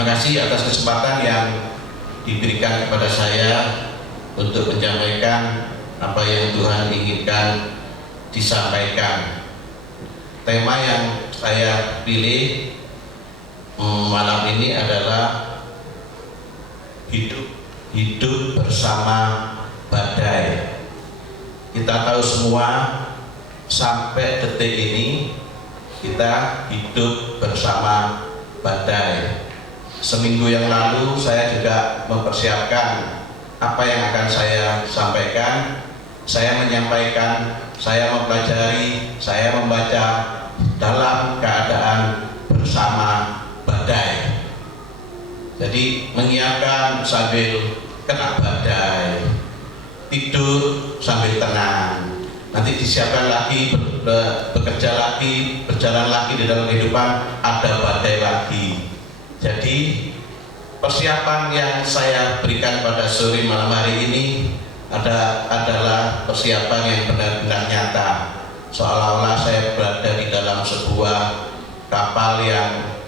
Terima kasih atas kesempatan yang diberikan kepada saya untuk menyampaikan apa yang Tuhan inginkan disampaikan. Tema yang saya pilih malam ini adalah hidup bersama badai. Kita tahu semua sampai detik ini kita hidup bersama badai. Seminggu yang lalu saya juga mempersiapkan apa yang akan saya sampaikan. Saya menyampaikan, saya mempelajari, saya membaca dalam keadaan bersama badai. Jadi menyiapkan sambil kena badai, tidur sambil tenang. Nanti disiapkan lagi, bekerja lagi, berjalan lagi di dalam kehidupan, ada badai lagi. Jadi persiapan yang saya berikan pada sore malam hari ini adalah persiapan yang benar-benar nyata. Seolah-olah saya berada di dalam sebuah kapal yang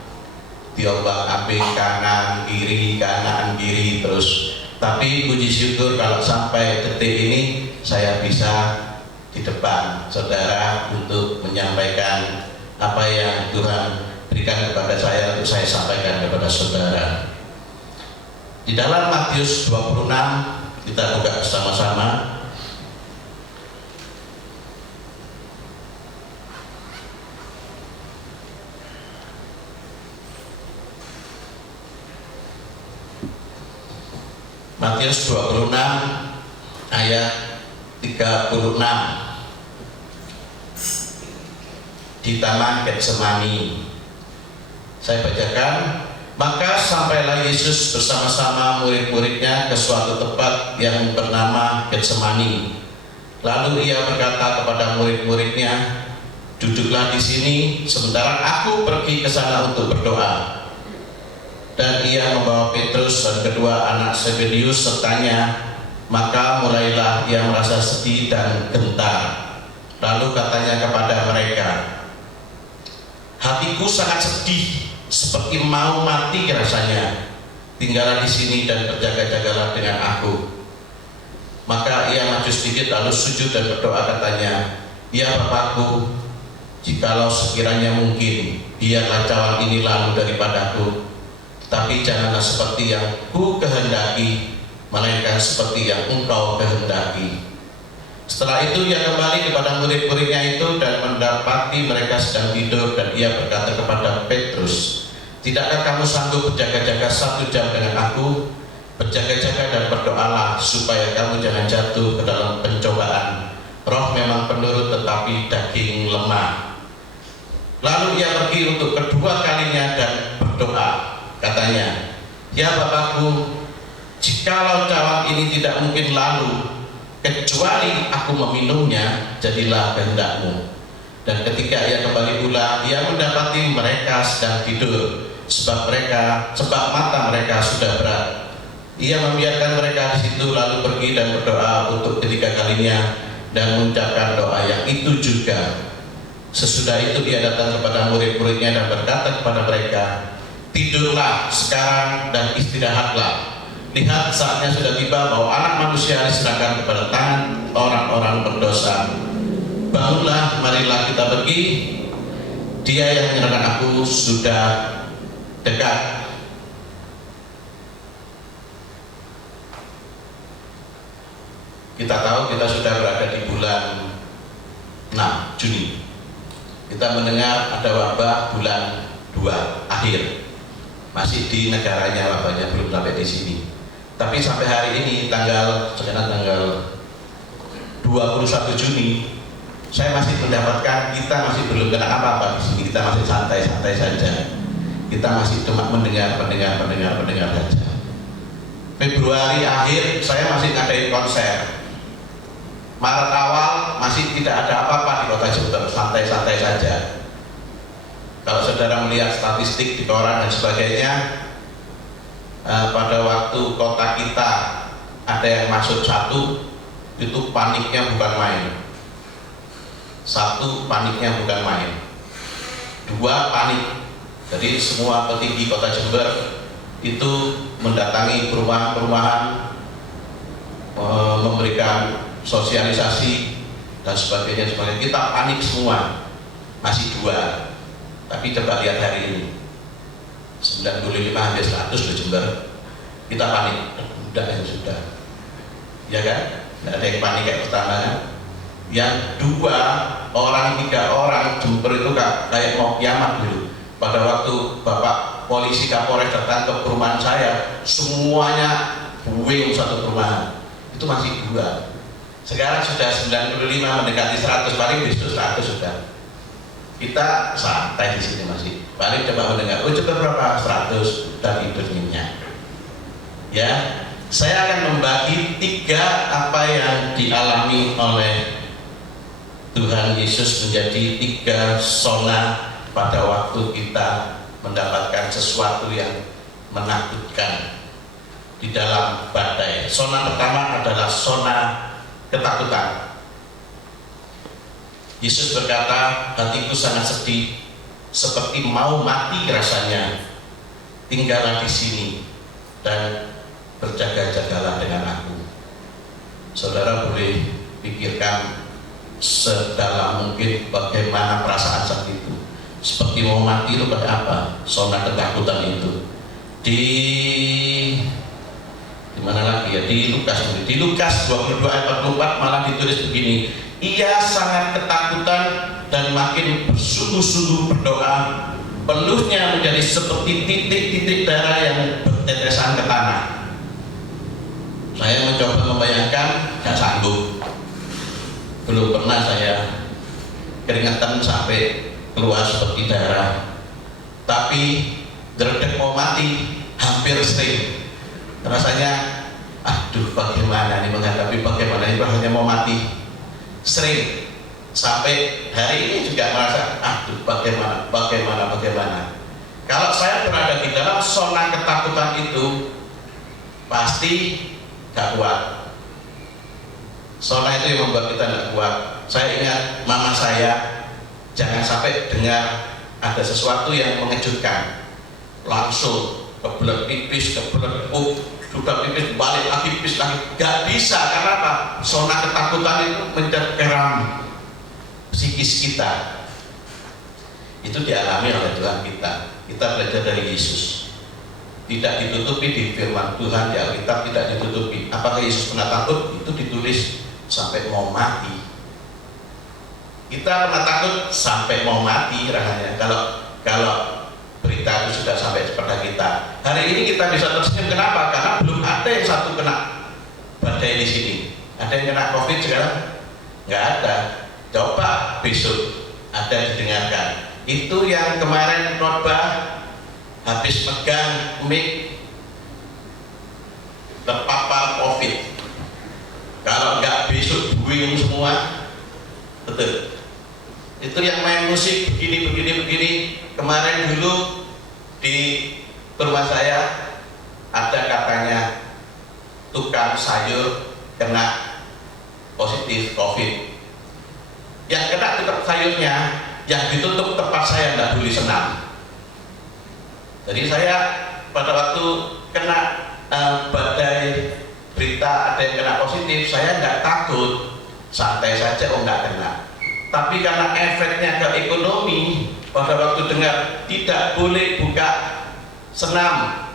diombak-ambing kanan kiri terus. Tapi puji syukur kalau sampai detik ini saya bisa di depan saudara untuk menyampaikan apa yang Tuhan berikan kepada saya untuk saya sampaikan kepada saudara. Di dalam Matius 26 kita buka bersama-sama. Matius 26 ayat 36. Di Taman Getsemani. Saya bacakan. Maka sampailah Yesus bersama-sama murid-muridnya ke suatu tempat yang bernama Getsemani. Lalu ia berkata kepada murid-muridnya, duduklah di sini sementara aku pergi ke sana untuk berdoa. Dan ia membawa Petrus dan kedua anak Zebedius sertanya. Maka mulailah ia merasa sedih dan gentar. Lalu katanya kepada mereka, hatiku sangat sedih, seperti mau mati rasanya. Tinggallah di sini dan berjaga-jagalah dengan aku. Maka ia maju sedikit lalu sujud dan berdoa katanya, ya Bapakku, jikalau sekiranya mungkin, biarlah cawan ini lalu daripadaku. Tapi janganlah seperti yang ku kehendaki, melainkan seperti yang engkau kehendaki. Setelah itu ia kembali kepada murid-muridnya itu dan mendapati mereka sedang tidur, dan ia berkata kepada Petrus, tidakkah kamu sanggup berjaga-jaga 1 jam dengan aku? Berjaga-jaga dan berdoalah supaya kamu jangan jatuh ke dalam pencobaan. Roh memang penurut tetapi daging lemah. Lalu ia pergi untuk kedua kalinya dan berdoa. Katanya, ya Bapakku, jikalau cawan ini tidak mungkin lalu kecuali aku meminumnya, jadilah kehendakmu. Dan ketika ia kembali pula, ia mendapati mereka sedang tidur, sebab mata mereka sudah berat. Ia membiarkan mereka di situ lalu pergi dan berdoa untuk ketiga kalinya dan mengucapkan doa yang itu juga. Sesudah itu ia datang kepada murid-muridnya dan berkata kepada mereka, tidurlah sekarang dan istirahatlah. Lihat, saatnya sudah tiba bahwa Anak Manusia diserahkan kepada tangan orang-orang berdosa. Bangunlah, marilah kita pergi. Dia yang menyerahkan aku sudah dekat. Kita tahu kita sudah berada di bulan 6 Juni. Kita mendengar ada wabah bulan 2 akhir. Masih di negaranya wabahnya, belum sampai di sini. Tapi sampai hari ini sekarang tanggal 21 Juni, saya masih mendapatkan, kita masih belum kena apa-apa di sini. Kita masih santai-santai saja. Kita masih cuma mendengar saja. Februari akhir saya masih ngadain konser. Maret awal masih tidak ada apa-apa di kota Jember, santai-santai saja. Kalau saudara melihat statistik di koran dan sebagainya, pada waktu kota kita ada yang masuk 1, itu paniknya bukan main. 1, paniknya bukan main. 2, panik. Jadi semua petinggi kota Jember itu mendatangi perumahan-perumahan, memberikan sosialisasi dan sebagainya. Kita panik semua, masih 2. Tapi coba lihat hari ini 95 hampir 100 di Jember, kita panik, udah yang sudah, ya kan? Nggak ada yang panik kayak pertama kan? Yang 2 orang 3 orang Jember itu kayak mau kiamat dulu. Pada waktu Bapak Polisi Kapolres datang ke perumahan saya, semuanya buing satu perumahan. Itu masih 2. Sekarang sudah 95 mendekati 100, paling besok 100 sudah. Kita santai di sini masih. Paling coba mendengar, coba berapa? 100, dan tidur nyenyak. Ya, saya akan membagi 3 apa yang dialami oleh Tuhan Yesus menjadi 3 zona pada waktu kita mendapatkan sesuatu yang menakutkan di dalam badai. Zona pertama adalah zona ketakutan. Yesus berkata, hatiku sangat sedih, seperti mau mati rasanya. Tinggallah di sini dan berjaga-jagalah dengan aku. Saudara boleh pikirkan sedalam mungkin bagaimana perasaan saat itu. Seperti mau mati itu pada apa? Zona ketakutan itu. Di mana lagi ya? Di Lukas 22 ayat 44 malah ditulis begini. Ia sangat ketakutan dan makin bersungguh-sungguh berdoa. Peluhnya menjadi seperti titik-titik darah yang bertetesan ke tanah. Saya mencoba membayangkan, gak sanggup. Belum pernah saya keringetan sampai keluar seperti darah. Tapi gerdek mau mati hampir sering. Rasanya, aduh bagaimana nih menghadapi bagaimana ini hanya mau mati. Sering sampai hari ini juga merasa, aduh bagaimana. Kalau saya berada di dalam zona ketakutan itu, pasti gak kuat. Zona itu yang membuat kita gak kuat. Saya ingat mama saya, jangan sampai dengar ada sesuatu yang mengejutkan, langsung kebelet pipis, kebelet sudah pipis, balik lagi pipis lagi, gak bisa. Karena apa? Zona ketakutan itu mencerkeram psikis kita. Itu dialami oleh Tuhan kita. Kita belajar dari Yesus. Tidak ditutupi di firman Tuhan di Alkitab, tidak ditutupi. Apakah Yesus pernah takut? Itu ditulis sampai mau mati. Kita pernah takut sampai mau mati rasanya. Kalau berita itu sudah sampai kepada kita. Hari ini kita bisa tersenyum. Kenapa? Karena belum ada yang satu kena badai di sini. Ada yang kena COVID sekarang? Nggak ada. Coba besok ada didengarkan. Itu yang kemarin khotbah habis megang mic terpapar COVID. Kalau nggak besok bingung semua. Betul. Itu yang main musik begini. Kemarin dulu di rumah saya ada katanya tukang sayur kena positif COVID. Yang kena tukang sayurnya, yang ditutup tempat saya tidak boleh senam. Jadi saya pada waktu kena badai berita ada yang kena positif, saya nggak takut, santai saja, nggak kena. Tapi karena efeknya ke ekonomi, pada waktu dengar tidak boleh buka senam,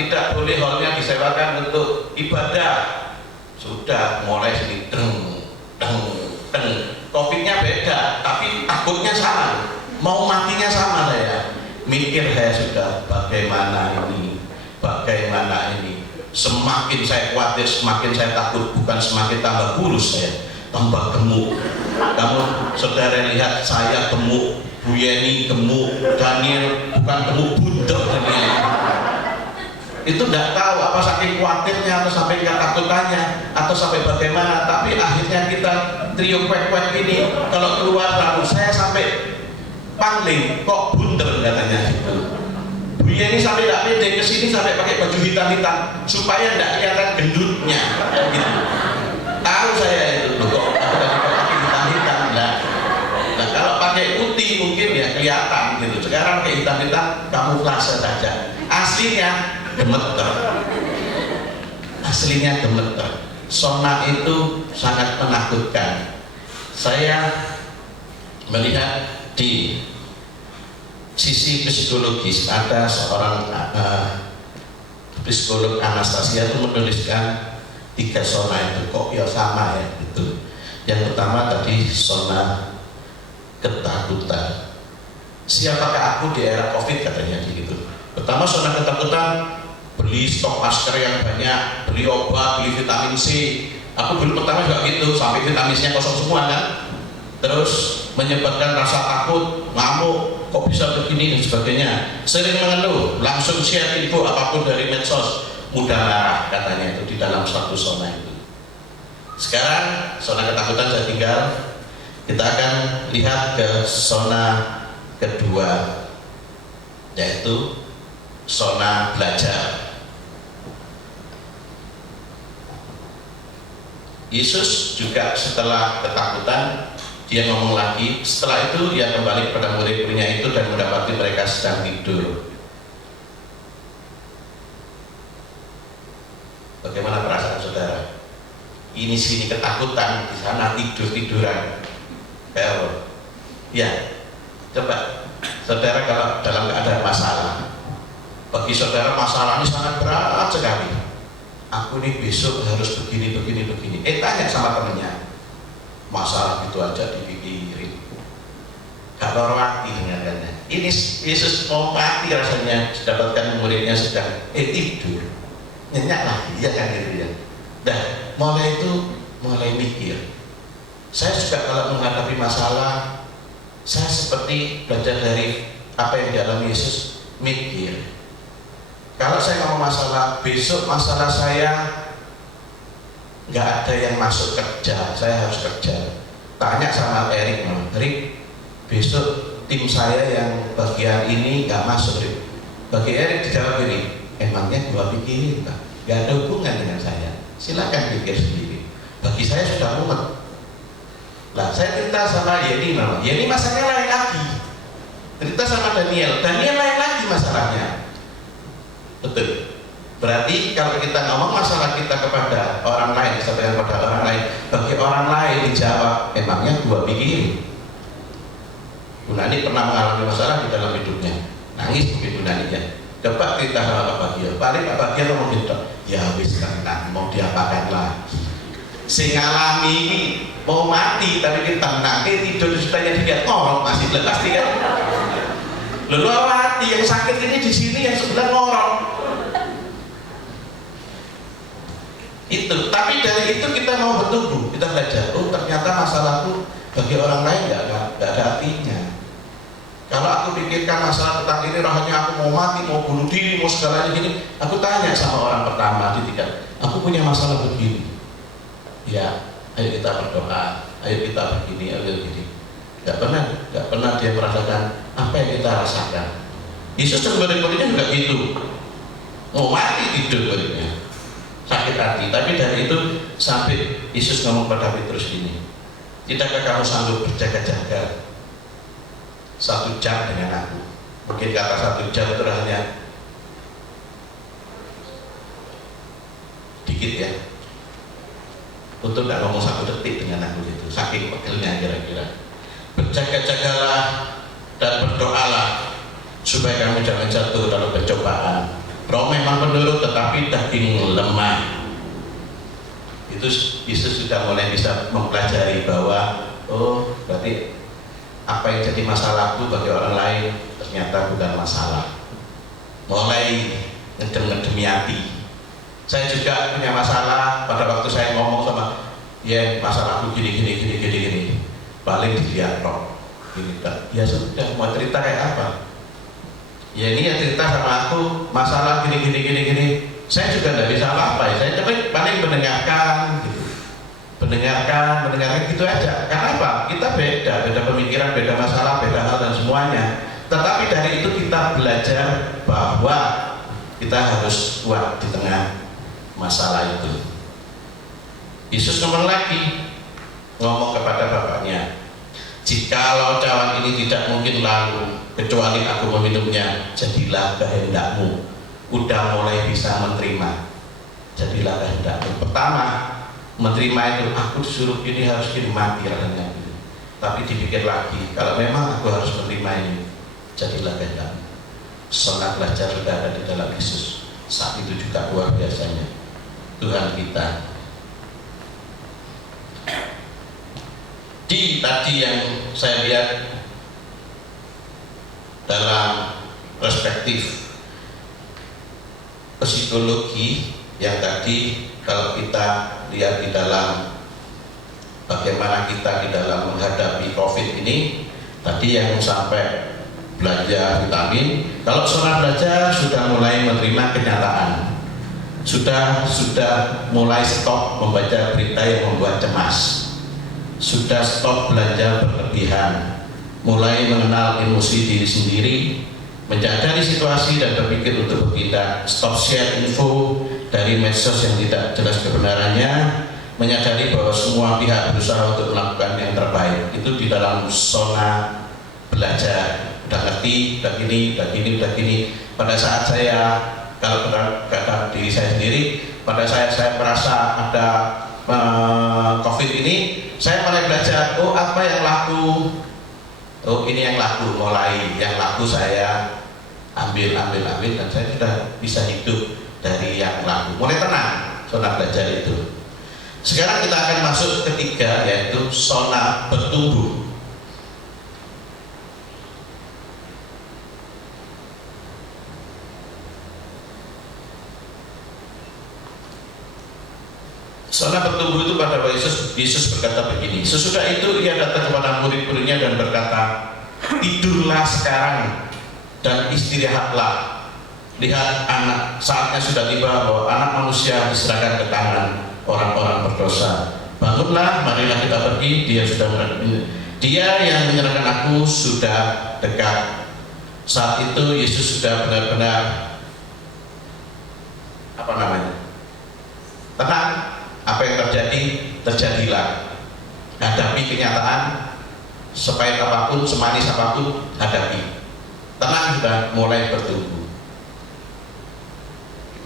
tidak boleh halnya disewakan untuk ibadah, sudah mulai sini deng. COVID-nya beda, tapi takutnya sama, mau matinya sama saya. Mikir saya sudah bagaimana ini. Semakin saya khawatir, semakin saya takut, bukan semakin tambah kurus saya, tambah gemuk. Kamu saudara lihat saya gemuk, Bu Yeni gemuk, Daniel bukan gemuk budak Daniel. Itu tidak tahu apa saking khawatirnya atau sampai ketakutannya atau sampai bagaimana. Tapi akhirnya kita trio kuek-kuek ini kalau keluar lalu saya sampai pangling, kok bundel katanya gitu. Bu Yeni sampai tidak pede kesini sampai pakai baju hitam-hitam supaya tidak kelihatan gendutnya gitu. Tahu saya itu loh, kok pakai hitam-hitam. Nah kalau pakai putih mungkin ya kelihatan gitu. Sekarang pakai hitam-hitam kamuflase saja. Aslinya gemeter, aslinya gemeter. Zona itu sangat menakutkan. Saya melihat di sisi psikologis, ada seorang psikolog Anastasia itu menuliskan 3 zona itu, kok ya sama ya gitu. Yang pertama tadi zona ketakutan. Siapakah aku di era COVID, katanya gitu. Pertama zona ketakutan, beli stok masker yang banyak, beli obat, beli vitamin C. Aku dulu pertama juga gitu, sampai vitamin C-nya kosong semua kan. Terus menyebabkan rasa takut, ngamuk, kok bisa begini dan sebagainya. Sering mengeluh, langsung share info apapun dari medsos, mudah marah katanya itu di dalam satu zona itu. Sekarang zona ketakutan saya tinggal. Kita akan lihat ke zona kedua, yaitu zona belajar. Yesus juga setelah ketakutan, dia ngomong lagi. Setelah itu dia kembali kepada murid-muridnya itu dan mendapati mereka sedang tidur. Bagaimana perasaan saudara? Ini sini ketakutan, di sana tidur-tiduran. Ya, coba saudara kalau dalam keadaan masalah, bagi saudara masalah ini sangat berat sekali. Aku nih besok harus begini. Tanya sama temennya, masalah itu aja dipikirin, gak baru mati dengannya. Ini Yesus mau mati rasanya, dapatkan muridnya sedang tidur, nyenyak lagi, ya kan gitu ya. Dan mulai mikir. Saya juga kalau menghadapi masalah, saya seperti belajar dari apa yang dialami Yesus, mikir. Kalau saya ngomong masalah, besok masalah saya nggak ada yang masuk kerja, saya harus kerja. Tanya sama Erik, besok tim saya yang bagian ini nggak masuk. Bagi Erik dijawab ini, emangnya gua pikirin Pak, nggak ada hubungan dengan saya. Silakan pikir sendiri. Bagi saya sudah mumet. Lah saya cerita sama Yeni, Yeni masalahnya lain lagi. Cerita sama Daniel lain lagi masalahnya. Betul. Berarti kalau kita ngomong masalah kita kepada orang lain, sampaikan kepada orang lain, bagi orang lain dijawab, emangnya gua pikirin. Bu Nani pernah mengalami masalah di dalam hidupnya, nangis mungkin Bu Naninya. Coba cerita sama Pak Bagio, paling Pak Bagio ngomong gitu, ya wis kan, mau diapakan lagi. Sing ngalami ini mau mati tapi kita nanti tidur supaya dia ngorok masih lepas kan. Lalu mati yang sakit ini di sini, yang sebelah ngorok. Itu, tapi dari itu kita mau bertumbuh, kita belajar. Oh ternyata masalahku bagi orang lain nggak ada artinya. Kalau aku pikirkan masalah tentang ini, rasanya aku mau mati, mau bunuh diri, mau segalanya gini. Aku tanya sama orang pertama di tingkat, aku punya masalah begini. Ya, ayo kita berdoa, ayo kita begini, ayo begini. Gak pernah dia merasakan apa yang kita rasakan. Yesus dan murid-muridnya juga gitu. Mau mati tidur muridnya, sakit hati. Tapi dari itu sampai Yesus ngomong pada Petrus ini, tidakkah kamu sanggup berjaga-jaga 1 jam dengan aku? Mungkin kata 1 jam itu hanya dikit ya, untuk tidak ngomong 1 detik dengan aku itu, saking pegelnya kira-kira. Berjaga-jagalah dan berdoalah supaya kamu jangan jatuh dalam pencobaan. Roh memang pendurut tetapi daging lemah. Itu Yesus sudah mulai bisa mempelajari bahwa oh berarti apa yang jadi masalahku bagi orang lain ternyata bukan masalah. Mulai ngedem-ngedemi hati. Saya juga punya masalah. Pada waktu saya ngomong sama ya masalahku gini, paling dilihat roh gini, ya sudah mau cerita kayak apa ya, ini yang cerita sama aku masalah gini, saya juga tidak bisa apa-apa ya, saya paling mendengarkan gitu. mendengarkan gitu aja. Karena apa? Kita beda pemikiran, beda masalah, beda hal dan semuanya. Tetapi dari itu kita belajar bahwa kita harus kuat di tengah masalah itu. Yesus ngomong lagi, ngomong kepada bapaknya, jikalau cawan ini tidak mungkin lalu kecuali aku meminumnya, jadilah kehendakmu. udah mulai bisa menerima. Jadilah kehendakmu. Pertama, menerima itu aku disuruh ini harus gini, mati rasanya. Tapi dipikir lagi, kalau memang aku harus menerima ini, jadilah kehendakmu. Sona belajar sudah ada di dalam Yesus. Saat itu juga luar biasanya Tuhan kita. Tadi yang saya lihat dalam perspektif psikologi yang tadi, kalau kita lihat di dalam bagaimana kita di dalam menghadapi COVID ini, tadi yang sampai belanja vitamin, kalau seorang belajar sudah mulai menerima kenyataan, sudah mulai stop membaca berita yang membuat cemas, sudah stop belanja berlebihan, mulai mengenal emosi diri sendiri, menyadari situasi dan berpikir untuk bertindak, stop share info dari medsos yang tidak jelas kebenarannya, menyadari bahwa semua pihak berusaha untuk melakukan yang terbaik. Itu di dalam zona belajar. Udah ngerti, udah gini. Pada saat saya, kalau kata diri saya sendiri, pada saat saya merasa ada COVID ini, saya mulai belajar, oh apa yang laku, oh ini yang laku, mulai yang laku saya ambil, dan saya sudah bisa hidup dari yang laku, mulai tenang, zona belajar itu. Sekarang kita akan masuk ketiga, yaitu zona bertumbuh. Zona bertumbuh itu pada Yesus berkata begini, sesudah itu ia datang kepada murid-muridnya dan berkata, tidurlah sekarang dan istirahatlah. Lihat, saatnya sudah tiba bahwa anak manusia diserahkan ke tangan orang-orang berdosa. Bangunlah, marilah kita pergi. Dia yang menyerahkan aku sudah dekat. Saat itu Yesus sudah benar-benar tenang. Apa yang terjadi, terjadilah. Hadapi kenyataan, sepahit apapun, semanis apapun, hadapi. Tenang, sudah mulai bertumbuh.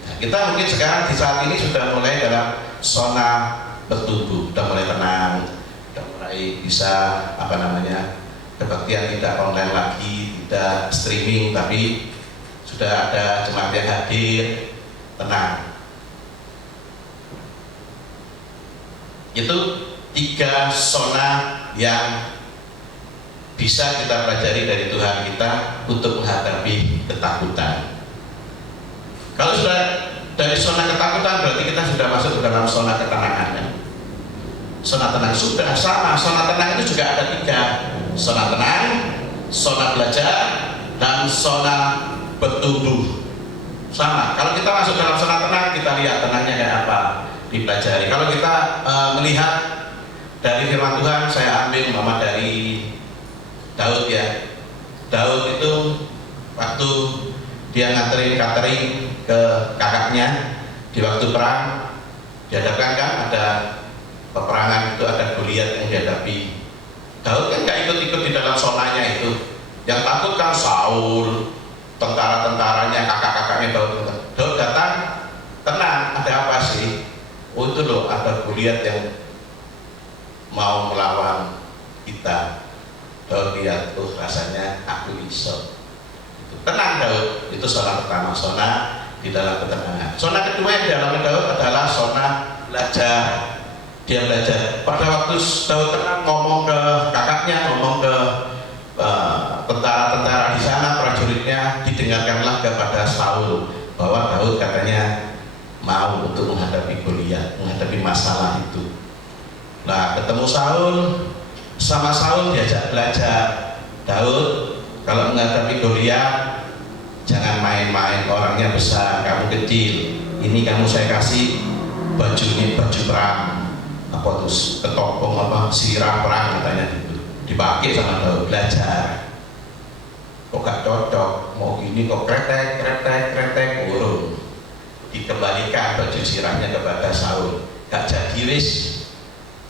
Nah, kita mungkin sekarang di saat ini sudah mulai dalam zona bertumbuh, sudah mulai tenang, sudah mulai bisa kebaktian tidak online lagi, tidak streaming, tapi sudah ada jemaat yang hadir, tenang. Itu tiga zona yang bisa kita pelajari dari Tuhan kita untuk menghadapi ketakutan. Kalau sudah dari zona ketakutan, berarti kita sudah masuk ke dalam zona ketenangan. Zona tenang sudah sama. Zona tenang itu juga ada tiga: zona tenang, zona belajar, dan zona bertumbuh. Sama. Kalau kita masuk dalam zona tenang, kita lihat tenangnya kayak apa, dipelajari. Kalau kita melihat dari firman Tuhan, saya ambil dari Daud ya. Daud itu waktu dia nganterin catering ke kakaknya di waktu perang, dihadapkan kan ada peperangan itu, ada Goliat yang dihadapi. Daud kan gak ikut-ikut di dalam zonanya itu. Yang takut kan Saul, tentara-tentaranya, kakak-kakaknya Daud. Daud datang, tenang, ada apa sih? Oh itu loh, ada Goliat yang mau melawan kita. Daud lihat, oh rasanya aku iso. Tenang Daud, itu zona pertama, zona di dalam ketenangan. Zona kedua yang dialami Daud adalah zona belajar. Dia belajar. Pada waktu Daud tenang, ngomong ke kakaknya, ngomong ke tentara-tentara di sana, prajuritnya, didengarkanlah kepada Saul bahwa Daud katanya mau untuk menghadapi Goliat, menghadapi masalah itu. Nah, ketemu Saul, sama Saul diajak belajar. Daud, kalau menghadapi Goliat, jangan main-main, orangnya besar, kamu kecil. Ini kamu saya kasih baju perang, ketopong sirah perang katanya gitu. Dipakai sama Daud, belajar. Kok gak cocok, mau gini kok kretek, urung. Dikembalikan baju sirahnya kepada Saul. Gak jadi wis.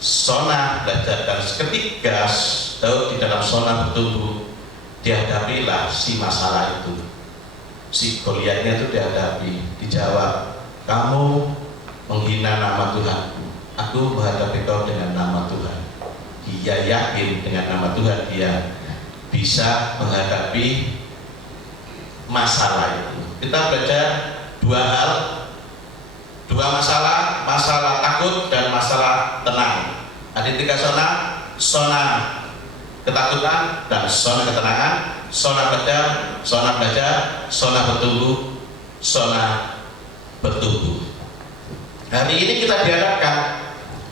Zona belajar. Dan ketiga, Daud di dalam zona bertumbuh, dihadapilah si masalah itu. si Goliatnya itu dihadapi, dijawab, kamu menghina nama Tuhanku, aku menghadapi kau dengan nama Tuhan. Dia yakin dengan nama Tuhan dia bisa menghadapi masalah itu. Kita belajar dua hal, dua masalah, masalah takut dan masalah tenang. Ada tiga zona, zona ketakutan dan zona ketenangan, zona belajar, zona bertumbuh, zona bertumbuh. Hari ini kita dihadapkan,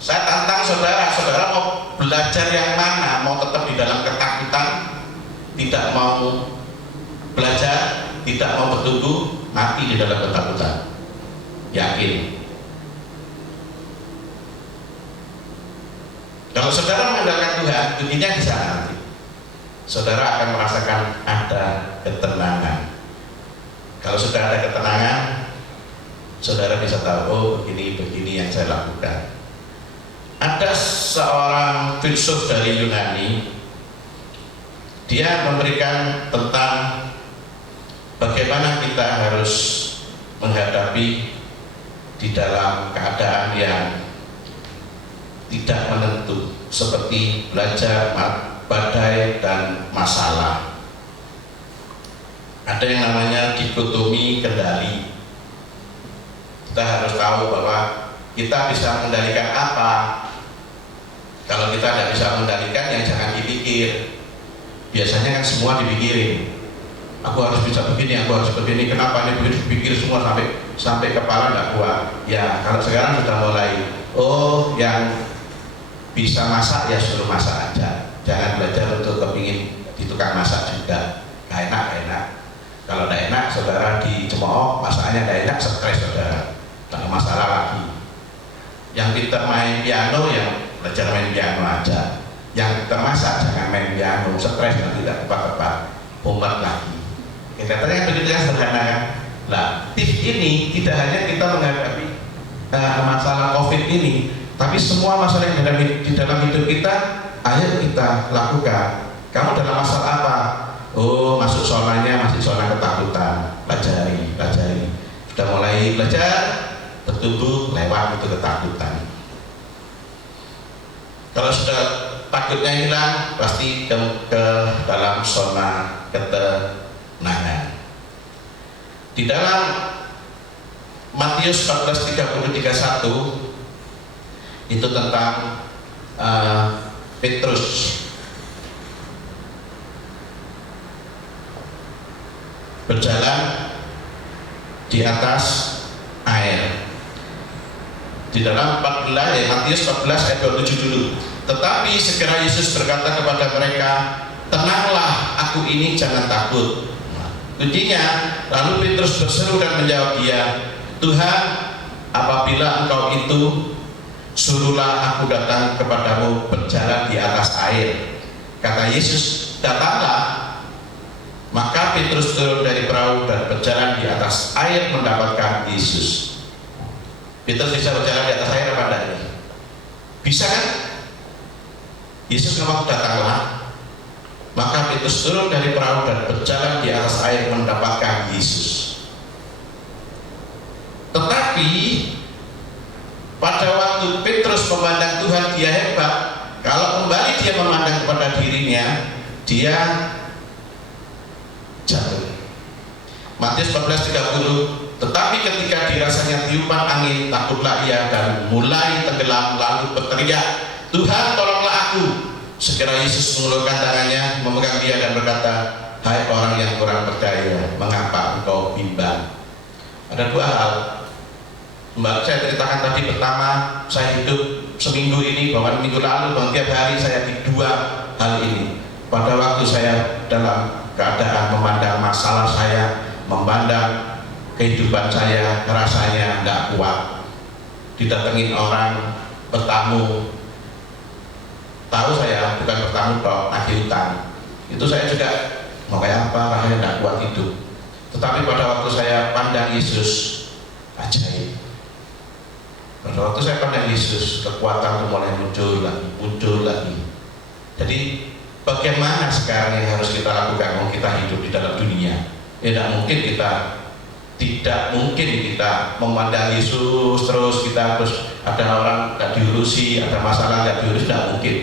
saya tantang saudara mau belajar yang mana? Mau tetap di dalam ketakutan, tidak mau belajar, tidak mau bertumbuh, mati di dalam ketakutan. Yakin? Kalau saudara mengandalkan Tuhan, kuncinya di sana nanti. Saudara akan merasakan ada ketenangan. Kalau sudah ada ketenangan, saudara bisa tahu, oh begini yang saya lakukan. Ada seorang filsuf dari Yunani, dia memberikan tentang bagaimana kita harus menghadapi di dalam keadaan yang tidak menentu, seperti belajar badai dan masalah. Ada yang namanya dikotomi kendali. Kita harus tahu bahwa kita bisa mengendalikan apa. Kalau kita tidak bisa mengendalikan, yang jangan dipikir. Biasanya kan semua dipikirin. Aku harus bisa begini, aku harus begini. Kenapa ini begitu dipikir semua sampai kepala nggak kuat. Ya kalau sekarang sudah mulai, oh yang bisa masak ya suruh masak aja. Jangan belajar untuk kepingin di tukang masak juga. Gak enak. Kalau tidak enak, saudara dicemooh, masakannya tidak enak, stres saudara. Tak masalah lagi. Yang kita main piano, yang belajar main piano aja. Yang kita masak jangan main piano, stres dan tidak tepat-tepat, umat lagi. Kelihatannya begitu yang sederhana kan. Nah, tips ini tidak hanya kita menghadapi masalah COVID ini, tapi semua masalah yang ada di dalam hidup kita, ayo kita lakukan. Kamu dalam masalah apa? Oh, masuk zonanya masih zona ketakutan. Pelajari. Sudah mulai belajar, bertumbuh lewat itu ketakutan. Kalau sudah takutnya hilang, pasti ke dalam zona ketenangan. Di dalam Matius 14:30-31 itu tentang Petrus. Berjalan di atas air. Di dalam Matius 14 ayat 27 dulu. Tetapi segera Yesus berkata kepada mereka, tenanglah, aku ini, jangan takut. Kuncinya, lalu Petrus berseru dan menjawab dia, Tuhan, apabila engkau itu, suruhlah aku datang kepadamu berjalan di atas air. Kata Yesus, datanglah. Maka Petrus turun dari perahu dan berjalan di atas air mendapatkan Yesus. Petrus bisa berjalan di atas air apa enggak? Bisa kan? Yesus ngomong datanglah. Maka Petrus turun dari perahu dan berjalan di atas air mendapatkan Yesus. Tetapi pada waktu Petrus memandang Tuhan dia hebat, kalau kembali dia memandang kepada dirinya, dia jatuh. Matius 14:30. Tetapi ketika dirasanya tiupan angin, takutlah ia dan mulai tenggelam, lalu berteriak, Tuhan tolonglah aku. Segera Yesus mengulurkan tangannya, memegang dia dan berkata, hai orang yang kurang percaya, mengapa engkau bimbang? Ada dua hal. Mbak, saya ceritakan tadi, pertama, saya hidup seminggu ini, bahkan minggu lalu, bahkan tiap hari saya di dua hal ini. Pada waktu saya dalam keadaan memandang masalah saya, memandang kehidupan saya, rasanya nggak kuat. Didatengin orang, bertamu, tahu saya bukan bertamu toh, nagih utang. Itu saya juga mau kayak apa, rasanya nggak kuat hidup. Tetapi pada waktu saya pandang Yesus, ajaib. Pada waktu saya pandang Yesus, kekuatan itu mulai muncul lagi. Jadi bagaimana sekarang yang harus kita lakukan kalau kita hidup di dalam dunia? Tidak mungkin kita memandang Yesus terus kita ada orang nggak diurusi, ada masalah nggak diurus, tidak mungkin.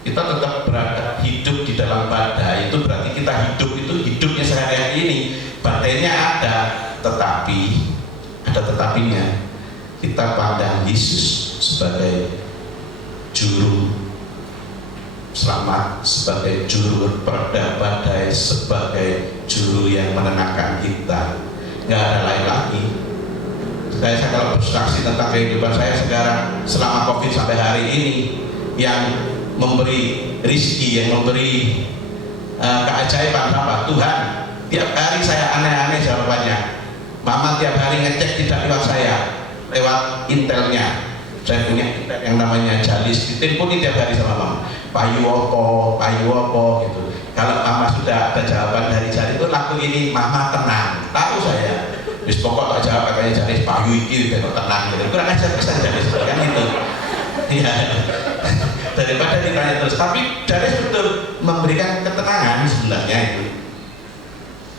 Kita tetap berada hidup di dalam badai, itu berarti kita hidup itu hidupnya sehari-hari ini. Badainya ada, tetapi ada tetapinya. Kita pandang Yesus sebagai juru selamat, sebagai juru peredam badai, sebagai juru yang menenangkan kita. Nggak ada lain lagi. Saya kalau bersaksi tentang kehidupan saya sekarang selama COVID sampai hari ini, yang memberi rizki, yang memberi keajaiban apa? Tuhan. Tiap hari saya aneh-aneh jawabannya. Mama tiap hari ngecek tidak lewat saya, lewat intelnya. Saya punya intel yang namanya Jalis, diteleponi tiap hari sama mama. Payu opo gitu. Kalau mama sudah ada jawaban dari Jalis itu laku ini, mama tenang. Tahu saya. Terus pokok tak jawab katanya Jalis payu iki kok tenang gitu. Kurang ajar bisa Jalis kan itu. Iya. Daripada ditanya terus, tapi Jalis betul memberikan ketenangan sebenarnya itu.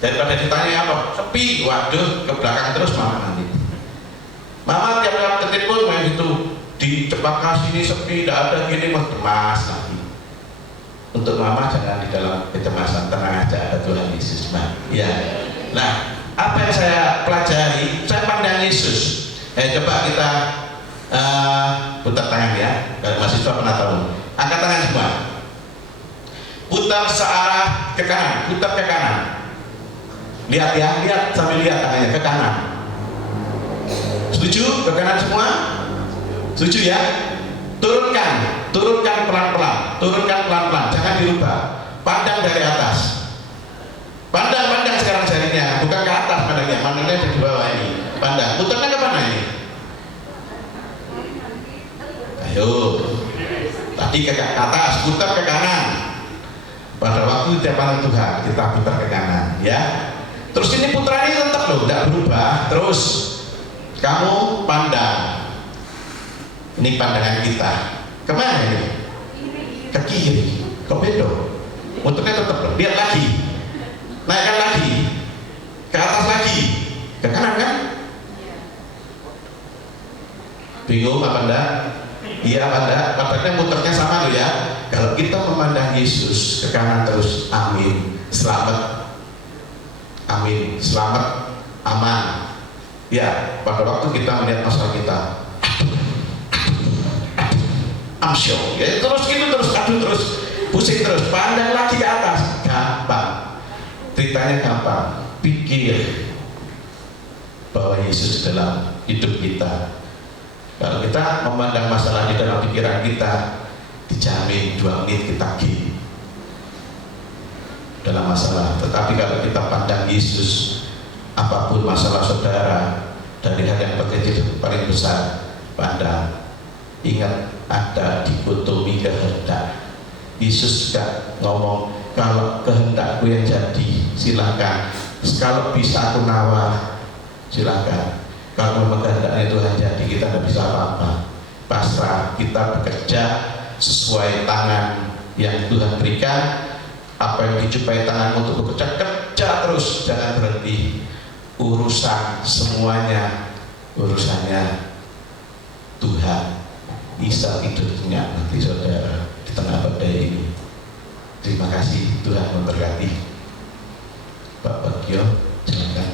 Daripada ditanya apa, sepi, waduh ke belakang terus mama nanti. Mama tiap kali ketelepon main itu di Cempaka sini sepi, tidak ada gini, mas lagi. Untuk mama jangan di dalam kecemasan, tenang aja, ada Tuhan Yesus. Ya. Nah, apa yang saya pelajari, saya pandang Yesus. Coba kita putar tangan ya, kalau mahasiswa pernah tahu. Angkat tangan semua. Putar searah ke kanan, putar ke kanan. Lihat ya, lihat sambil lihat tangannya ke kanan. Setuju? Ke kanan semua? Setuju ya? Turunkan pelan-pelan, jangan dirubah. Pandang dari atas. Pandang sekarang jarinya, bukan ke atas pandangnya di bawah ini. Pandang, putarnya ke mana ini? Ayo, tadi ke atas, putar ke kanan. Pada waktu tiap Tuhan kita putar ke kanan, ya. Terus ini putranya tetap loh, tidak berubah. Terus kamu pandang. Ini pandangan kita. Kemana ini? Ke kiri. Kok beda? Putarnya tetap loh. Lihat lagi. Naikkan lagi. Ke atas lagi. Ke kanan kan? Bingung apa enggak? Iya apa enggak? Padahal muternya sama loh ya. Kalau kita memandang Yesus ke kanan terus, amin, selamat, amin, selamat, aman. Ya, pada waktu kita melihat masalah kita, amsyong, ya terus gitu terus, aduh terus, pusing terus, pandang lagi ke atas, gampang. Ceritanya gampang. Pikir bahwa Yesus dalam hidup kita. Kalau kita memandang masalah di dalam pikiran kita, dijamin 2 menit kita gini dalam masalah. Tetapi kalau kita pandang Yesus, apapun masalah saudara, dari hal yang terkecil paling besar, pandang. Ingat ada dikotomi kehendak. Yesus gak ngomong kalau kehendakku yang jadi silakan, kalau bisa aku nawar silakan. Kalau memang kehendaknya Tuhan jadi, kita tidak bisa apa-apa. Pasrah, kita bekerja sesuai tangan yang Tuhan berikan. Apa yang dijumpai tangan untuk bekerja, kerja terus, jangan berhenti. Urusan semuanya, urusannya Tuhan. Bisa tidurnya nanti saudara di tengah badai ini. Terima kasih, Tuhan memberkati. Pak Bagio, silakan.